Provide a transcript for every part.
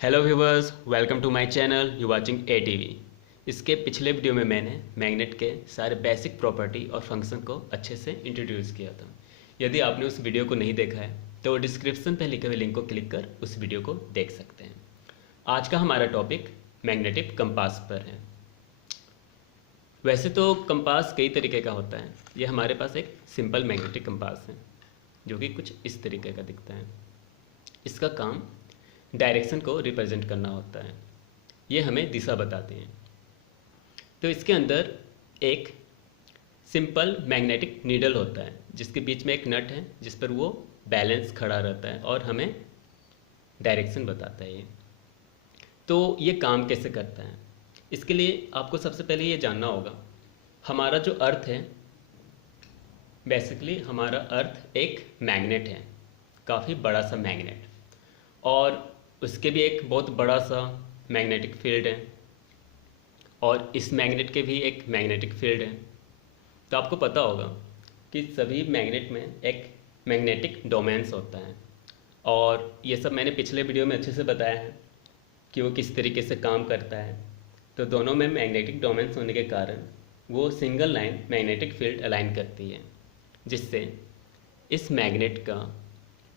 Hello viewers, welcome to my channel you watching ATV. इसके पिछले video में मैंने मैग्नेट के सारे बेसिक प्रॉपर्टी और फंक्शन को अच्छे से इंट्रोड्यूस किया था। यदि आपने उस वीडियो को नहीं देखा है तो डिस्क्रिप्शन पे लिखे हुए लिंक को क्लिक कर उस वीडियो को देख सकते हैं। आज का हमारा टॉपिक मैग्नेटिक कंपास पर है। वैसे तो कंपास कई तरीके का होता है। ये हमारे पास एक सिंपल मैग्नेटिक कंपास है जो कि कुछ इस तरीके का दिखता है। इसका काम डायरेक्शन को रिप्रेजेंट करना होता है। ये हमें दिशा बताते हैं। तो इसके अंदर एक सिंपल मैग्नेटिक नीडल होता है जिसके बीच में एक नट है जिस पर वो बैलेंस खड़ा रहता है और हमें डायरेक्शन बताता है। ये तो ये काम कैसे करता है, इसके लिए आपको सबसे पहले ये जानना होगा। हमारा जो अर्थ है, बेसिकली हमारा अर्थ एक मैग्नेट है, काफ़ी बड़ा सा मैग्नेट, और उसके भी एक बहुत बड़ा सा मैग्नेटिक फील्ड है और इस मैग्नेट के भी एक मैग्नेटिक फील्ड है। तो आपको पता होगा कि सभी मैग्नेट में एक मैग्नेटिक डोमेन्स होता है और ये सब मैंने पिछले वीडियो में अच्छे से बताया है कि वो किस तरीके से काम करता है। तो दोनों में मैग्नेटिक डोमेन्स होने के कारण वो single line magnetic field align करती है, जिससे इस मैग्नेट का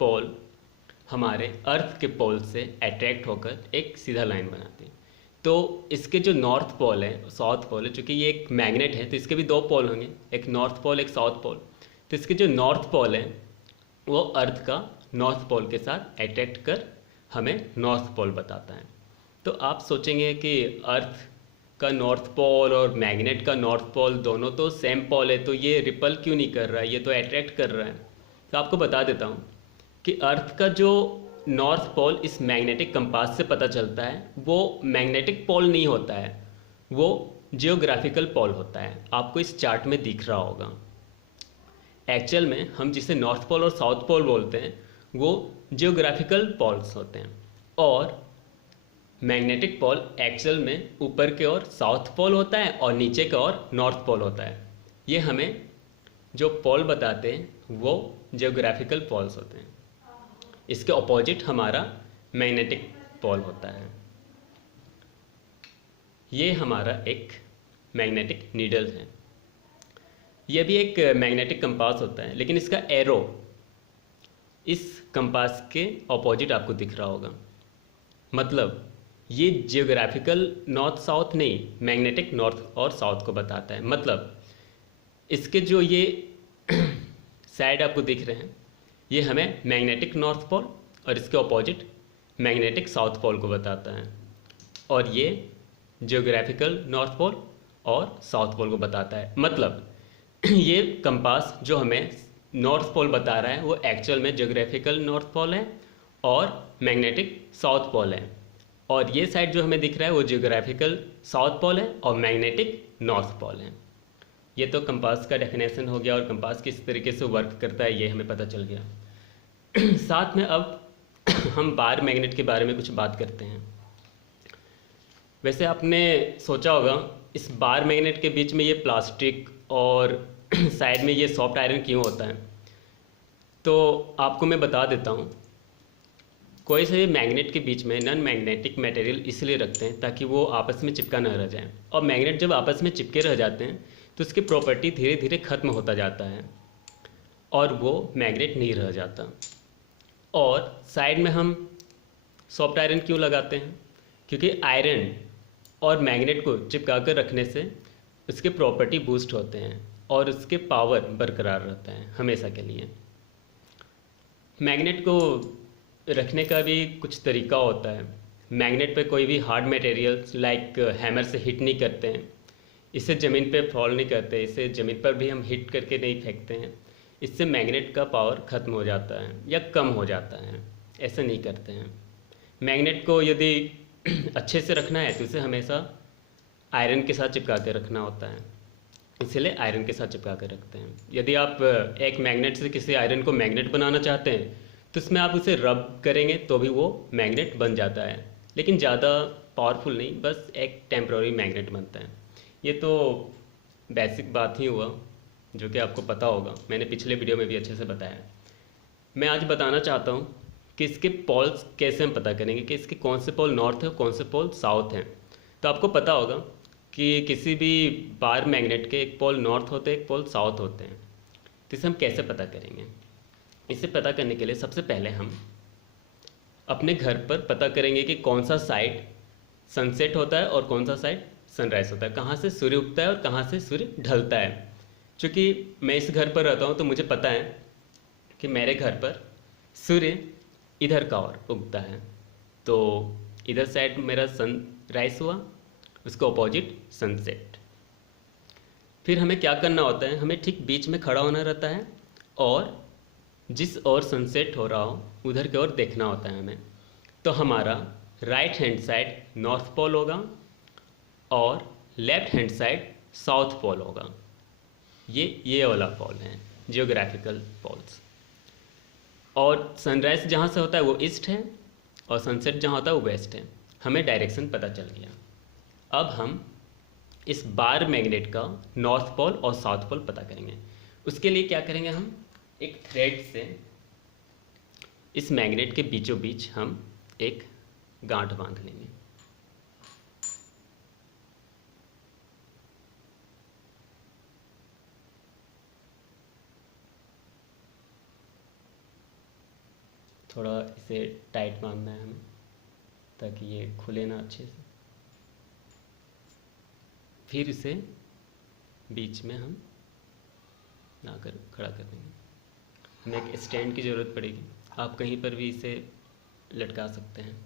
पोल हमारे अर्थ के पोल से अट्रैक्ट होकर एक सीधा लाइन बनाते हैं। तो इसके जो नॉर्थ पोल है, साउथ पोल है, चूँकि ये एक मैग्नेट है तो इसके भी दो पोल होंगे, एक नॉर्थ पोल एक साउथ पोल। तो इसके जो नॉर्थ पोल है वो अर्थ का नॉर्थ पोल के साथ अट्रैक्ट कर हमें नॉर्थ पोल बताता है। तो आप सोचेंगे कि अर्थ का नॉर्थ पोल और मैग्नेट का नॉर्थ पोल दोनों तो सेम पोल है, तो ये रिपल क्यों नहीं कर रहा है, ये तो अट्रैक्ट कर रहा है। तो आपको बता देता हूँ कि अर्थ का जो नॉर्थ पोल इस मैग्नेटिक कंपास से पता चलता है वो मैग्नेटिक पोल नहीं होता है, वो जियोग्राफिकल पोल होता है। आपको इस चार्ट में दिख रहा होगा। एक्चुअल में हम जिसे नॉर्थ पोल और साउथ पोल बोलते हैं वो जियोग्राफिकल पोल्स होते हैं, और मैग्नेटिक पोल एक्चुअल में ऊपर के ओर साउथ पोल होता है और नीचे के ओर नॉर्थ पोल होता है। ये हमें जो पोल बताते हैं वो जियोग्राफिकल पोल्स होते हैं। इसके ऑपोजिट हमारा मैग्नेटिक पोल होता है। ये हमारा एक मैग्नेटिक नीडल है। यह भी एक मैग्नेटिक कंपास होता है, लेकिन इसका एरो इस कंपास के ऑपोजिट आपको दिख रहा होगा। मतलब ये जियोग्राफिकल नॉर्थ साउथ नहीं, मैग्नेटिक नॉर्थ और साउथ को बताता है। मतलब इसके जो ये साइड आपको दिख रहे हैं ये हमें मैग्नेटिक नॉर्थ पोल और इसके ऑपोजिट मैग्नेटिक साउथ पोल को बताता है, और ये जियोग्राफिकल नॉर्थ पोल और साउथ पोल को बताता है। मतलब ये कंपास जो हमें नॉर्थ पोल बता रहा है वो एक्चुअल में जियोग्राफिकल नॉर्थ पोल है और मैग्नेटिक साउथ पोल है, और ये साइड जो हमें दिख रहा है वो जियोग्राफिकल साउथ पोल है और मैग्नेटिक नॉर्थ पोल है। ये तो कंपास का डेफिनेशन हो गया और कंपास किस तरीके से वर्क करता है ये हमें पता चल गया। साथ में अब हम बार मैग्नेट के बारे में कुछ बात करते हैं। वैसे आपने सोचा होगा इस बार मैग्नेट के बीच में ये प्लास्टिक और साइड में ये सॉफ्ट आयरन क्यों होता है। तो आपको मैं बता देता हूँ। कोई से मैग्नेट के बीच में नॉन मैग्नेटिक मटेरियल इसलिए रखते हैं ताकि वो आपस में चिपका न रह जाए, और मैग्नेट जब आपस में चिपके रह जाते हैं तो उसकी प्रॉपर्टी धीरे धीरे ख़त्म होता जाता है और वो मैग्नेट नहीं रह जाता। और साइड में हम सॉफ्ट आयरन क्यों लगाते हैं, क्योंकि आयरन और मैग्नेट को चिपका कर रखने से उसके प्रॉपर्टी बूस्ट होते हैं और उसके पावर बरकरार रहता है हमेशा के लिए। मैग्नेट को रखने का भी कुछ तरीका होता है। मैग्नेट पे कोई भी हार्ड मटेरियल्स लाइक हैमर से हिट नहीं करते हैं, इसे ज़मीन पे फॉल नहीं करते, इसे ज़मीन पर भी हम हिट करके नहीं फेंकते हैं। इससे मैग्नेट का पावर ख़त्म हो जाता है या कम हो जाता है, ऐसा नहीं करते हैं। मैग्नेट को यदि अच्छे से रखना है तो इसे हमेशा आयरन के साथ चिपका के रखना होता है, इसलिए आयरन के साथ चिपका के रखते हैं। यदि आप एक मैग्नेट से किसी आयरन को मैग्नेट बनाना चाहते हैं तो इसमें आप उसे रब करेंगे तो भी वो मैग्नेट बन जाता है, लेकिन ज़्यादा पावरफुल नहीं, बस एक टेम्प्रोरी मैग्नेट बनता है। ये तो बेसिक बात ही हुआ जो कि आपको पता होगा, मैंने पिछले वीडियो में भी अच्छे से बताया। मैं आज बताना चाहता हूँ कि इसके पोल्स कैसे हम पता करेंगे कि इसके कौन से पोल नॉर्थ है कौन से पोल साउथ हैं। तो आपको पता होगा कि किसी भी बार मैग्नेट के एक पोल नॉर्थ होते हैं एक पोल साउथ होते हैं। तो इसे हम कैसे पता करेंगे? इसे पता करने के लिए सबसे पहले हम अपने घर पर पता करेंगे कि कौन सा साइड सनसेट होता है और कौन सा साइड सनराइज होता है, कहाँ से सूर्य उगता है और कहाँ से सूर्य ढलता है। चूँकि मैं इस घर पर रहता हूँ तो मुझे पता है कि मेरे घर पर सूर्य इधर का ओर उगता है, तो इधर साइड मेरा सनराइज हुआ, उसके अपोजिट सनसेट। फिर हमें क्या करना होता है, हमें ठीक बीच में खड़ा होना रहता है और जिस ओर सनसेट हो रहा हो उधर की ओर देखना होता है हमें। तो हमारा right hand side north pole होगा और left hand side south pole होगा। ये वाला पोल है जियोग्राफिकल पोल्स। और सनराइज जहाँ से होता है वो ईस्ट है और सनसेट जहाँ होता है वो वेस्ट है। हमें डायरेक्शन पता चल गया। अब हम इस बार मैग्नेट का नॉर्थ पोल और साउथ पोल पता करेंगे। उसके लिए क्या करेंगे, हम एक थ्रेड से इस मैग्नेट के बीचों बीच हम एक गांठ बांध लेंगे। थोड़ा इसे टाइट बांधना है हमें ताकि ये खुले ना अच्छे से। फिर इसे बीच में हम लाकर खड़ा कर देंगे। हमें एक स्टैंड की ज़रूरत पड़ेगी, आप कहीं पर भी इसे लटका सकते हैं।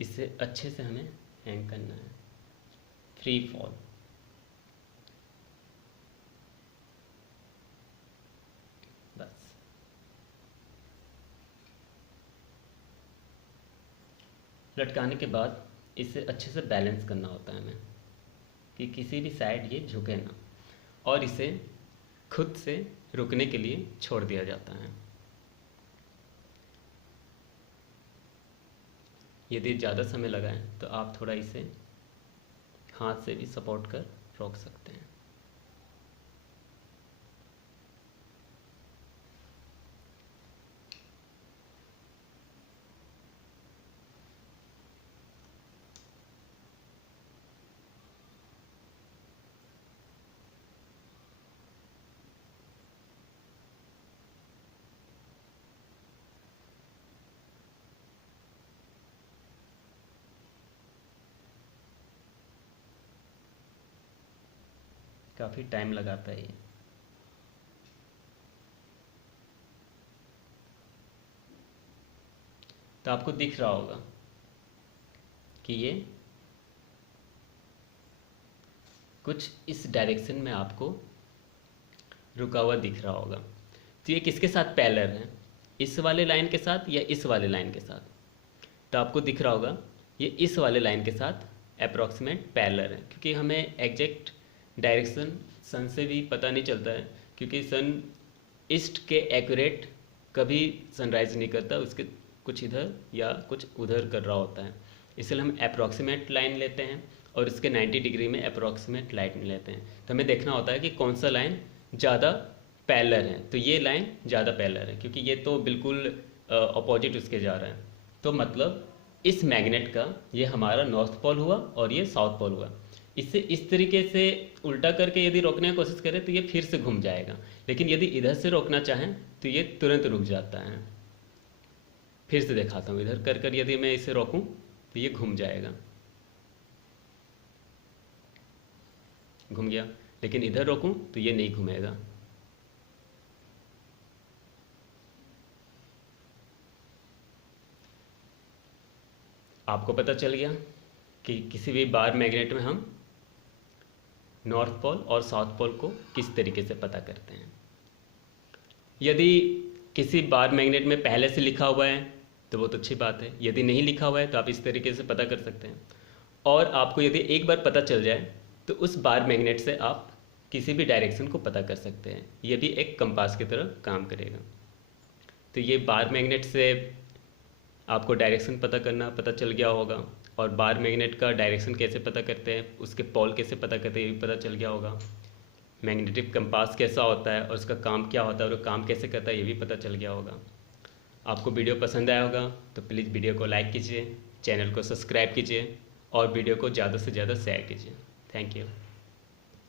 इसे अच्छे से हमें हैंग करना है, फ्री फॉल। बस लटकाने के बाद इसे अच्छे से बैलेंस करना होता है हमें कि किसी भी साइड ये झुके ना, और इसे खुद से रुकने के लिए छोड़ दिया जाता है। यदि ज़्यादा समय लगा है तो आप थोड़ा इसे हाथ से भी सपोर्ट कर रोक सकते हैं। काफ़ी टाइम लगाता है ये। तो आपको दिख रहा होगा कि ये कुछ इस डायरेक्शन में आपको रुका हुआ दिख रहा होगा। तो ये किसके साथ पैरेलल है, इस वाले लाइन के साथ या इस वाले लाइन के साथ? तो आपको दिख रहा होगा ये इस वाले लाइन के साथ अप्रॉक्सीमेट पैरेलल है, क्योंकि हमें एग्जैक्ट डायरेक्शन सन से भी पता नहीं चलता है, क्योंकि सन ईस्ट के एक्यूरेट कभी सनराइज नहीं करता, उसके कुछ इधर या कुछ उधर कर रहा होता है। इसलिए हम अप्रॉक्सीमेट लाइन लेते हैं और इसके 90 डिग्री में अप्रॉक्सीमेट लाइन लेते हैं। तो हमें देखना होता है कि कौन सा लाइन ज़्यादा पैरेलल है। तो ये लाइन ज़्यादा पैरेलल है क्योंकि ये तो बिल्कुल अपोजिट उसके जा रहा है। तो मतलब इस मैग्नेट का ये हमारा नॉर्थ पोल हुआ और ये साउथ पोल हुआ। इसे इस तरीके से उल्टा करके यदि रोकने की कोशिश करें तो ये फिर से घूम जाएगा, लेकिन यदि इधर से रोकना चाहें तो ये तुरंत रुक जाता है। फिर से दिखाता हूँ, इधर कर कर यदि मैं इसे रोकूं तो ये घूम जाएगा, घूम गया। लेकिन इधर रोकूं तो ये नहीं घूमेगा। आपको पता चल गया कि किसी भी बार मैग्नेट में हम नॉर्थ पोल और साउथ पोल को किस तरीके से पता करते हैं। यदि किसी बार मैग्नेट में पहले से लिखा हुआ है तो बहुत अच्छी बात है, यदि नहीं लिखा हुआ है तो आप इस तरीके से पता कर सकते हैं। और आपको यदि एक बार पता चल जाए तो उस बार मैग्नेट से आप किसी भी डायरेक्शन को पता कर सकते हैं। ये भी एक कंपास की तरह काम करेगा। तो ये बार मैग्नेट से आपको डायरेक्शन पता करना पता चल गया होगा, और बार मैग्नेट का डायरेक्शन कैसे पता करते हैं, उसके पोल कैसे पता करते हैं ये भी पता चल गया होगा। मैग्नेटिक कंपास कैसा होता है और उसका काम क्या होता है और वो काम कैसे करता है ये भी पता चल गया होगा। आपको वीडियो पसंद आया होगा तो प्लीज़ वीडियो को लाइक कीजिए, चैनल को सब्सक्राइब कीजिए और वीडियो को ज़्यादा से ज़्यादा शेयर कीजिए। Thank you.